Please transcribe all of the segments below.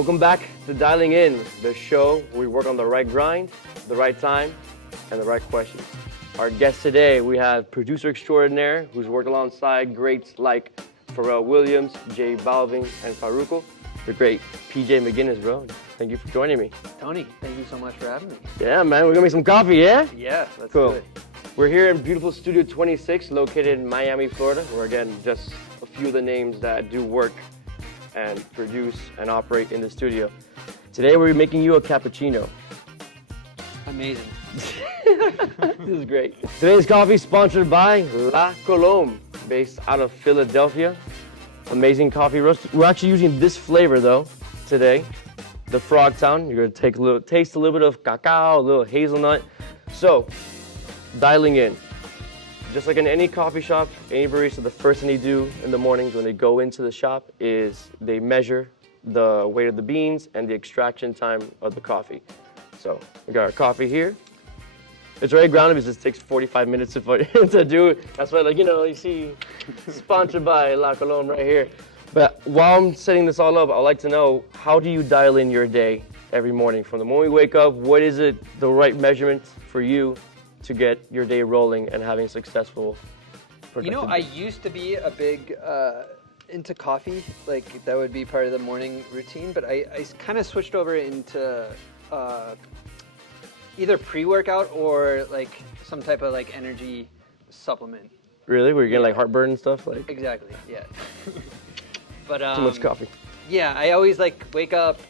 Welcome back to Dialing In, the show where we work on the right grind, the right time, and the right questions. Our guest today, we have producer extraordinaire who's worked alongside greats like Pharrell Williams, J Balvin, and Farouk. The great PJ McGinnis, bro. Thank you for joining me. Tony, thank you so much for having me. Yeah, man, we're gonna make some coffee, yeah? Yeah, let's cool. do it. We're here in beautiful Studio 26, located in Miami, Florida, where again, just a few of the names that do work and produce and operate in the studio. Today we're making you a cappuccino. Amazing. This is great. Today's coffee is sponsored by La Colombe, based out of Philadelphia. Amazing coffee roast. We're actually using this flavor though today, the Frogtown. You're gonna take a little, taste a little bit of cacao, a little hazelnut. So, dialing in. Just like in any coffee shop, any barista, the first thing they do in the mornings when they go into the shop is they measure the weight of the beans and the extraction time of the coffee. So we got our coffee here. It's already grounded because it takes 45 minutes to do. That's why, like, you know, you see sponsored by La Colombe right here. But while I'm setting this all up, I'd like to know, how do you dial in your day every morning? From the moment we wake up, what is it, the right measurement for you to get your day rolling and having successful productive? You know, I used to be a big into coffee, like that would be part of the morning routine, but I kind of switched over into either pre-workout or like some type of like energy supplement. Really? Where you get like heartburn and stuff? Like Exactly, yeah. But too much coffee. Yeah, I always like wake up,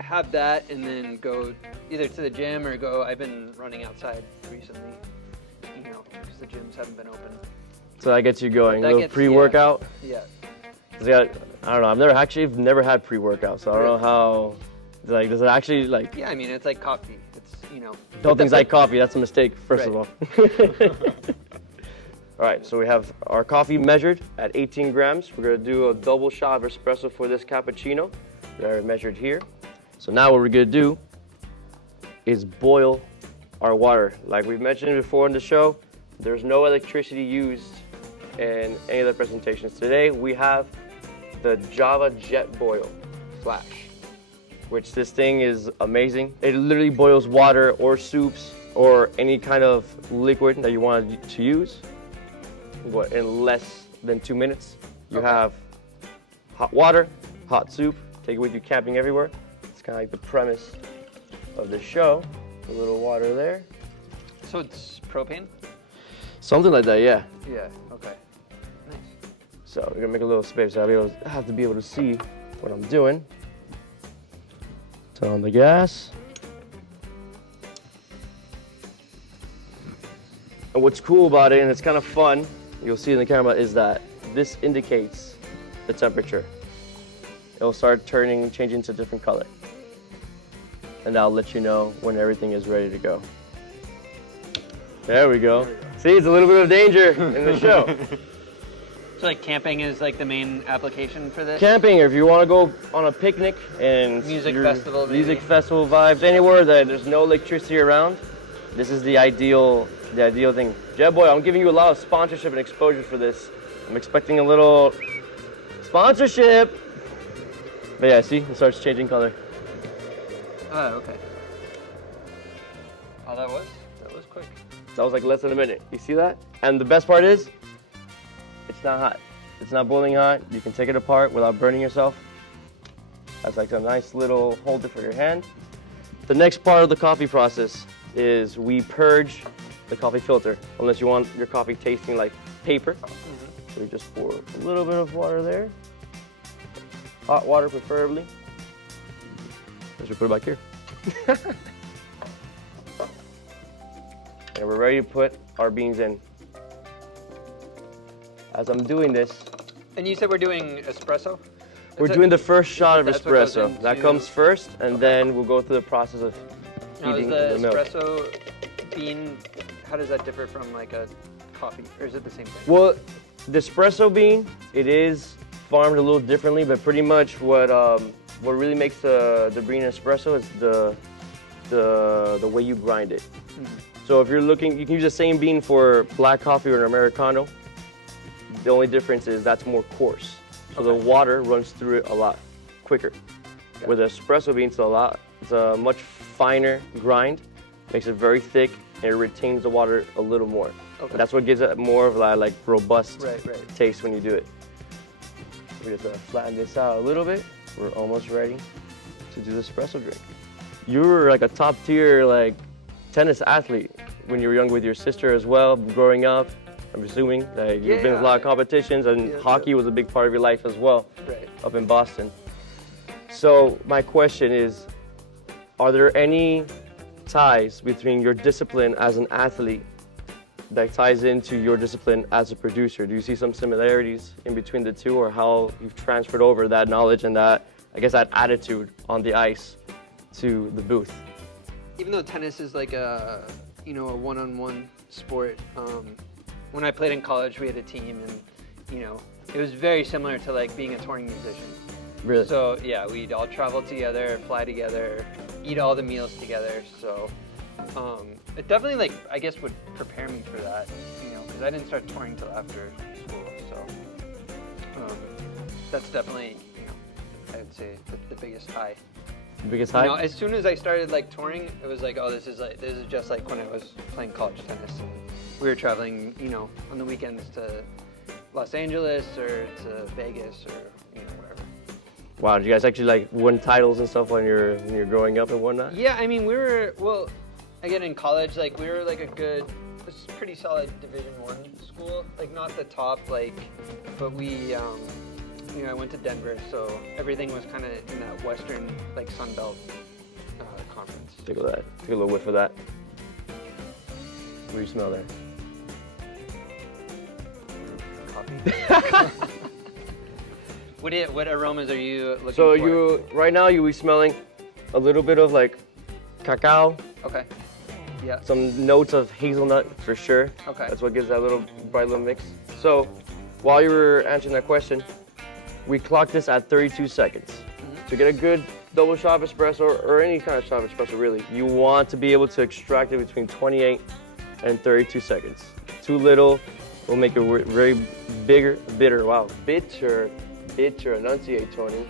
have that, and then go either to the gym or go. I've been running outside recently, you know, because the gyms haven't been open. So that gets you going. That a little gets- pre-workout. Yeah. I don't know. I've never had pre-workout, so I don't know how. Like, does it actually like? Yeah, I mean, it's like coffee. It's, you know. Don't things like coffee. That's a mistake. First of Right. all. All right, so we have our coffee measured at 18 grams. We're gonna do a double shot of espresso for this cappuccino. They're measured here. So now what we're gonna do is boil our water. Like we've mentioned before in the show, there's no electricity used in any of the presentations. Today we have the Java Jet Boil Flash, which this thing is amazing. It literally boils water or soups or any kind of liquid that you want to use. In less than 2 minutes. You have hot water, hot soup, take it with you camping everywhere. It's kind of like the premise of the show. A little water there. So it's propane? Something like that, yeah. Yeah, okay. Nice. So we're gonna make a little space so I have to be able to see what I'm doing. Turn on the gas. And what's cool about it, and it's kind of fun, you'll see in the camera, is that this indicates the temperature. It'll start changing to different color. And that'll let you know when everything is ready to go. There we go. See, it's a little bit of danger in the show. So like camping is like the main application for this? Camping, or if you want to go on a picnic and Music festival, maybe. music festival vibes, anywhere that there's no electricity around, this is the ideal thing. Jet Boy, I'm giving you a lot of sponsorship and exposure for this. I'm expecting a little sponsorship. But yeah, see, it starts changing color. Oh, okay. Oh, that was quick. That was like less than a minute. You see that? And the best part is, it's not hot. It's not boiling hot. You can take it apart without burning yourself. That's like a nice little holder for your hand. The next part of the coffee process is we purge the coffee filter, unless you want your coffee tasting like paper. So we just pour a little bit of water there. Hot water preferably. As we put it back here. And we're ready to put our beans in. As I'm doing this, And you said we're doing espresso? we're doing the first shot of That's what goes espresso. That into- comes first, and then we'll go through the process of Now is heating the the milk. espresso bean, how does that differ from like a coffee? Or is it the same thing? Well, the espresso bean, it is farmed a little differently, but pretty much what really makes the bean espresso is the way you grind it. So if you're looking, you can use the same bean for black coffee or an Americano. The only difference is that's more coarse. So the water runs through it a lot quicker. With espresso beans, it's a much finer grind, makes it very thick, and it retains the water a little more. Okay. That's what gives it more of that like robust Right. taste when you do it. We just flatten this out a little bit. We're almost ready to do the espresso drink. You were like a top tier like tennis athlete when you were young with your sister as well, growing up. I'm assuming that you've been in a lot of competitions, and hockey was a big part of your life as well, up in Boston. So my question is, are there any ties between your discipline as an athlete that ties into your discipline as a producer? Do you see some similarities in between the two, or how you've transferred over that knowledge and that, I guess, that attitude on the ice to the booth? Even though tennis is like a one-on-one sport, when I played in college, we had a team, and it was very similar to like being a touring musician. Really? So yeah, we'd all travel together, fly together, eat all the meals together. So it definitely, like, I guess, would prepare me for that, because I didn't start touring till after school. So that's definitely, I would say the biggest high. The biggest high? As soon as I started like touring, it was like, oh, this is just like when I was playing college tennis, and we were traveling, on the weekends to Los Angeles or to Vegas or wherever. Wow, did you guys actually like win titles and stuff when you're growing up and whatnot? Yeah, I mean, again, in college, like, we were like a pretty solid Division I school, like not the top, like, but we, I went to Denver, so everything was kind of in that Western, like, Sun Belt conference. Take a little whiff of that. What do you smell there? Coffee. What aromas are you looking for? So right now you'll be smelling a little bit of like cacao. Okay. Yeah. Some notes of hazelnut for sure. Okay. That's what gives that little bright little mix. So while you were answering that question, we clocked this at 32 seconds. Mm-hmm. To get a good double shot espresso or any kind of shot espresso really, you want to be able to extract it between 28 and 32 seconds. Too little will make it very bitter. Wow, bitter, enunciate, Tony.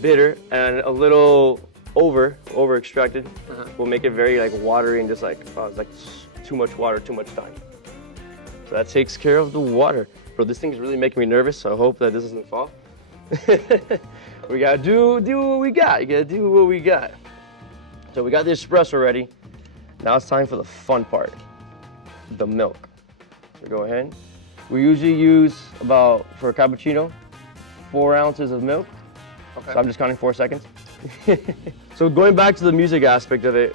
Bitter, and a little over extracted will make it very like watery and just like, it's like too much water, too much time. So that takes care of the water. Bro, this thing is really making me nervous, so I hope that this doesn't fall. We gotta do what we got. You gotta do what we got. So we got the espresso ready. Now it's time for the fun part, the milk. So go ahead. We usually use for a cappuccino, 4 ounces of milk. Okay. So I'm just counting 4 seconds. So going back to the music aspect of it,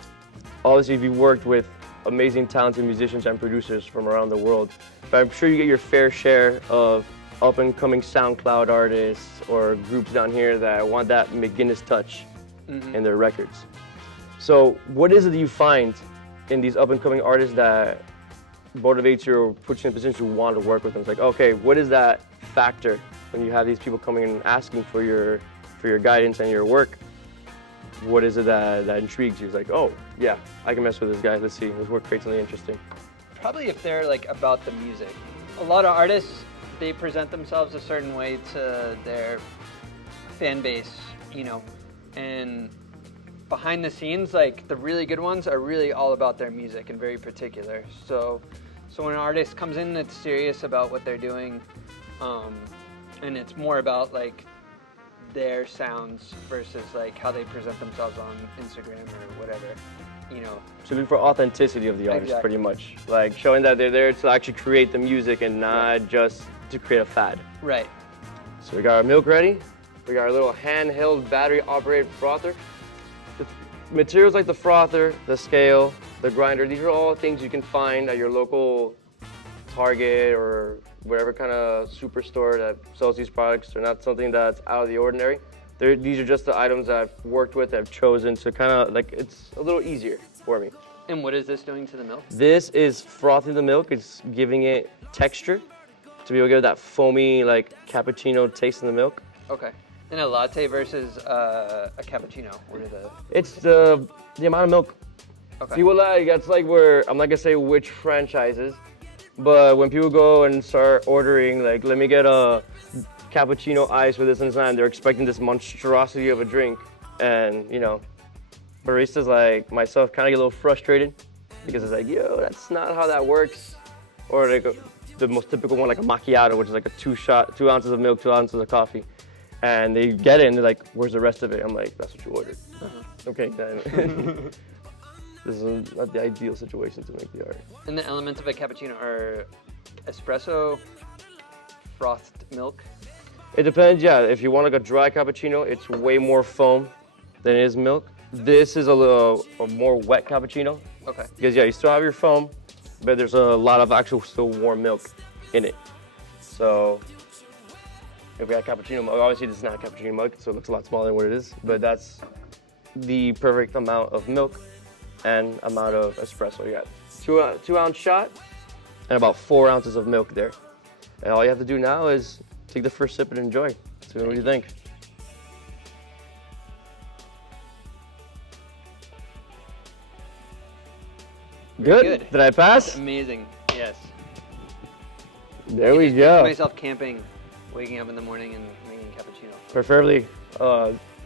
obviously you've worked with amazing, talented musicians and producers from around the world, but I'm sure you get your fair share of up-and-coming SoundCloud artists or groups down here that want that McGinnis touch in their records. So what is it that you find in these up-and-coming artists that motivates you or puts you in a position to want to work with them? It's like, okay, what is that factor when you have these people coming and asking for your guidance and your work? What is it that intrigues you? It's like, oh, yeah, I can mess with this guy. Let's see, his work rate's really interesting. Probably if they're like about the music. A lot of artists, they present themselves a certain way to their fan base, and behind the scenes, like the really good ones are really all about their music and very particular. So when an artist comes in that's serious about what they're doing, and it's more about like their sounds versus like how they present themselves on Instagram or whatever, So look for authenticity of the artist, pretty much. Like showing that they're there to actually create the music and not just to create a fad. Right. So we got our milk ready. We got our little handheld battery-operated frother. The materials like the frother, the scale, the grinder, these are all things you can find at your local Target or whatever kind of superstore that sells these products. They're not something that's out of the ordinary. These are just the items that I've worked with, I've chosen to kind of, like, it's a little easier for me. And what is this doing to the milk? This is frothing the milk. It's giving it texture to be able to get that foamy, like, cappuccino taste in the milk. Okay. And a latte versus a cappuccino, what are the... It's the amount of milk. Okay. People like, that's like where, I'm not gonna say which franchises, but when people go and start ordering, like, let me get a cappuccino ice with this and that, and they're expecting this monstrosity of a drink. And, you know, baristas like myself kind of get a little frustrated because it's like, yo, that's not how that works. Or like the most typical one, like a macchiato, which is like a 2 ounces of milk, 2 ounces of coffee. And they get it and they're like, where's the rest of it? I'm like, that's what you ordered. Okay, then. This is not the ideal situation to make the art. And the elements of a cappuccino are espresso, frothed milk. It depends, yeah. If you want like a dry cappuccino, it's way more foam than it is milk. This is a more wet cappuccino. Okay. Because yeah, you still have your foam, but there's a lot of actual still warm milk in it. So if we had cappuccino mug, obviously this is not a cappuccino mug, so it looks a lot smaller than what it is, but that's the perfect amount of milk and amount of espresso. You got 2 ounce shot and about 4 ounces of milk there. And all you have to do now is take the first sip and enjoy. So what do you think? Good? Did I pass? Amazing, yes. There we I go. myself camping, waking up in the morning and making cappuccino. Preferably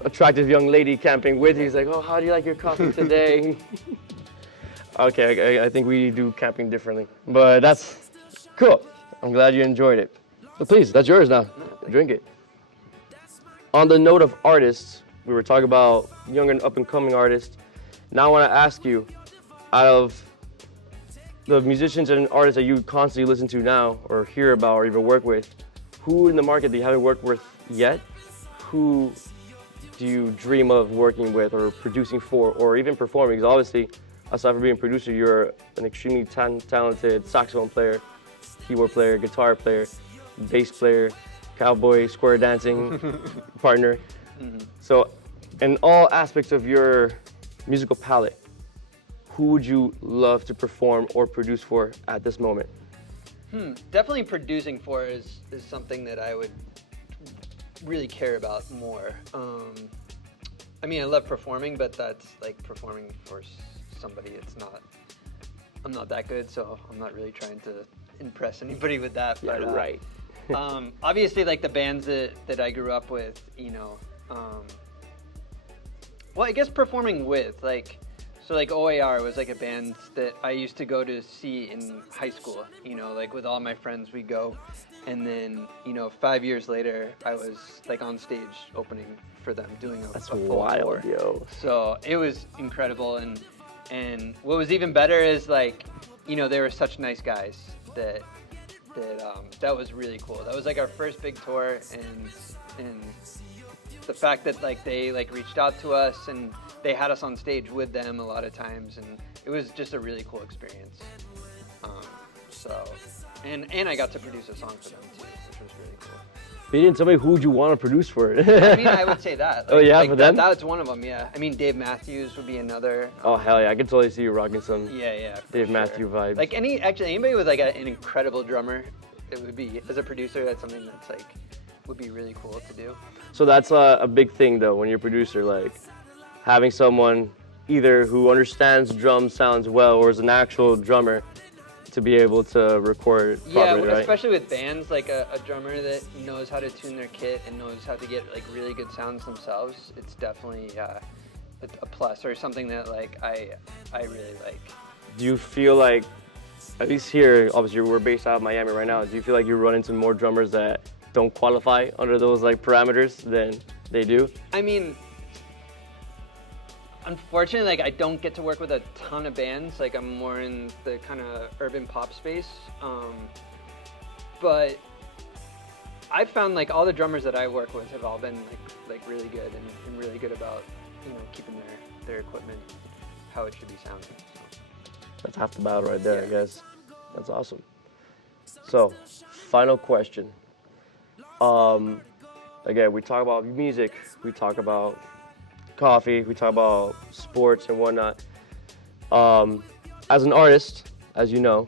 attractive young lady camping with you. He's like, oh, how do you like your coffee today? Okay, I think we do camping differently. But that's cool. I'm glad you enjoyed it. So please, that's yours now. Drink it. On the note of artists, we were talking about young and up-and-coming artists. Now I want to ask you, out of the musicians and artists that you constantly listen to now or hear about or even work with, who in the market that you haven't worked with yet, who do you dream of working with or producing for or even performing? Because obviously, aside from being a producer, you're an extremely talented saxophone player, keyboard player, guitar player, bass player, cowboy, square dancing partner. Mm-hmm. So in all aspects of your musical palette, who would you love to perform or produce for at this moment? Definitely producing for is something that I would really care about more. I mean, I love performing, but that's like performing for somebody. I'm not that good, so I'm not really trying to impress anybody with that. Yeah, but, right. Obviously, like the bands that I grew up with, you know, well, I guess performing with, like, so like OAR was like a band that I used to go to see in high school, you know, like with all my friends we go, and then, you know, 5 years later, I was like on stage opening for them, doing a full wild, tour. Yo. So it was incredible, and what was even better is like, you know, they were such nice guys that was really cool. That was like our first big tour, and the fact that like they like reached out to us and they had us on stage with them a lot of times, and it was just a really cool experience. And I got to produce a song for them too, which was really cool. But you didn't tell me who would you want to produce for it. I mean, I would say that. Like, oh yeah, like for them? That's one of them, yeah. I mean, Dave Matthews would be another. Oh hell yeah, I can totally see you rocking some Yeah, Dave Matthews vibes. Like anybody with like an incredible drummer, it would be, as a producer, that's something that's like, would be really cool to do. So that's a big thing though, when you're a producer, like having someone either who understands drum sounds well or is an actual drummer to be able to record properly, right? Especially with bands, like a drummer that knows how to tune their kit and knows how to get like really good sounds themselves. It's definitely a plus, or something that like I really like. Do you feel like, at least here, obviously we're based out of Miami right now, do you feel like you run into more drummers that don't qualify under those like parameters than they do? I mean, unfortunately, like I don't get to work with a ton of bands. Like I'm more in the kind of urban pop space. But I've found like all the drummers that I work with have all been like really good and really good about, you know, keeping their equipment how it should be sounding. So. That's half the battle right there, I guess. That's awesome. So, final question. Again, we talk about music, we talk about coffee, we talk about sports and whatnot. As an artist, as you know,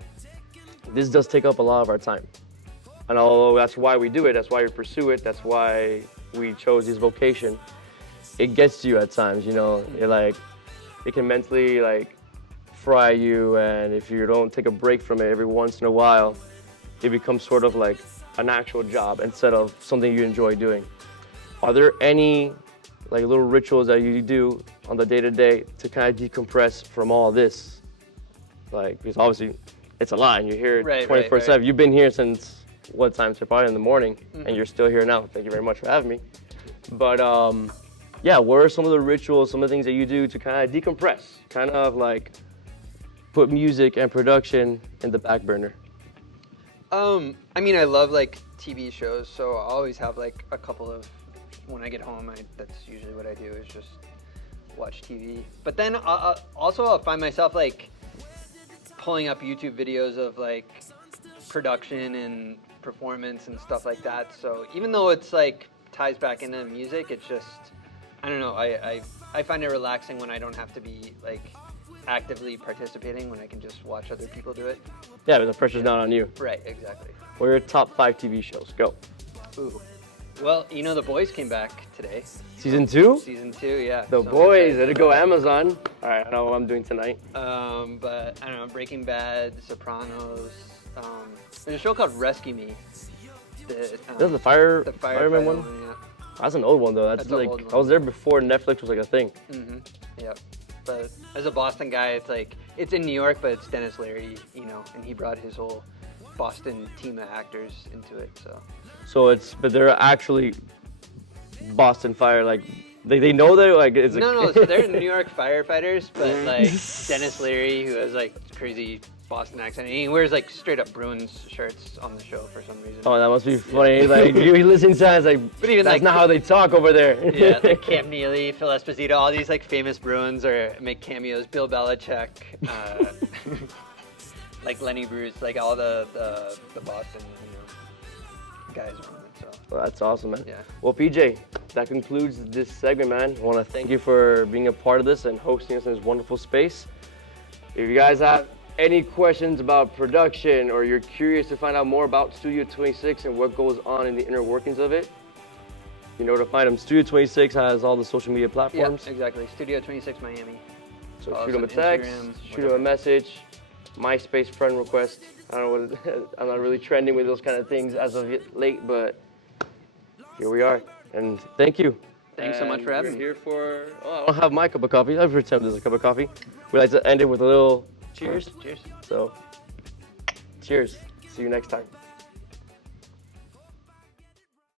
this does take up a lot of our time. And although that's why we do it, that's why we pursue it, that's why we chose this vocation, it gets to you at times, you know. You're like, it can mentally like fry you, and if you don't take a break from it every once in a while, it becomes sort of like an actual job instead of something you enjoy doing. Are there any like little rituals that you do on the day-to-day to kind of decompress from all this? Like, because obviously it's a lot and you're here 24/7. Right. You've been here since what time? So probably in the morning, and you're still here now. Thank you very much for having me. But yeah, what are some of the rituals, some of the things that you do to kind of decompress, kind of like put music and production in the back burner? I mean, I love like TV shows, so I always have like a couple of, when I get home, that's usually what I do, is just watch TV. But then also I'll find myself like pulling up YouTube videos of like production and performance and stuff like that. So even though it's like ties back into music, it's just, I don't know, I find it relaxing when I don't have to be like actively participating, when I can just watch other people do it. Yeah, but the pressure's not on you. Right, exactly. What are your top 5 TV shows? Go. Ooh. Well, you know, The Boys came back today. Season 2? Season 2, yeah. The So Boys, let it go Amazon. All right, I know what I'm doing tonight. But I don't know, Breaking Bad, Sopranos. There's a show called Rescue Me. This is the fireman one? Yeah. That's an old one though. That's an like, old one. I was there before Netflix was like a thing. Yep. But as a Boston guy, it's like, it's in New York, but it's Dennis Leary, you know, and he brought his whole Boston team of actors into it, so. So but they're actually Boston Fire, like, they know that, like, it's No, so they're New York firefighters, but like Dennis Leary, who has like crazy Boston accent, and he wears like straight up Bruins shirts on the show for some reason. Oh, that must be funny. Like, you listen to that, it's like, But even that's like, not how they talk over there. yeah, like Cam Neely, Phil Esposito, all these like famous Bruins or make cameos. Bill Belichick, like Lenny Bruce, like all the Boston, you know, guys are on it. So. Well, that's awesome, man. Yeah. Well, PJ, that concludes this segment, man. I want to thank you for being a part of this and hosting us in this wonderful space. If you guys have any questions about production, or you're curious to find out more about Studio 26 and what goes on in the inner workings of it, you know where to find them. Studio 26 has all the social media platforms. Yeah, exactly. Studio 26 Miami. So Follow shoot them a us on text, Instagram, shoot them a whatever. message, MySpace friend request. I don't know what, I'm not really trending with those kind of things as of late, but here we are. And thank you. Thanks so much for having me. We're here for, I don't have my cup of coffee. I'll pretend there's a cup of coffee. We like to end it with a little cheers. Cheers. So, cheers. See you next time.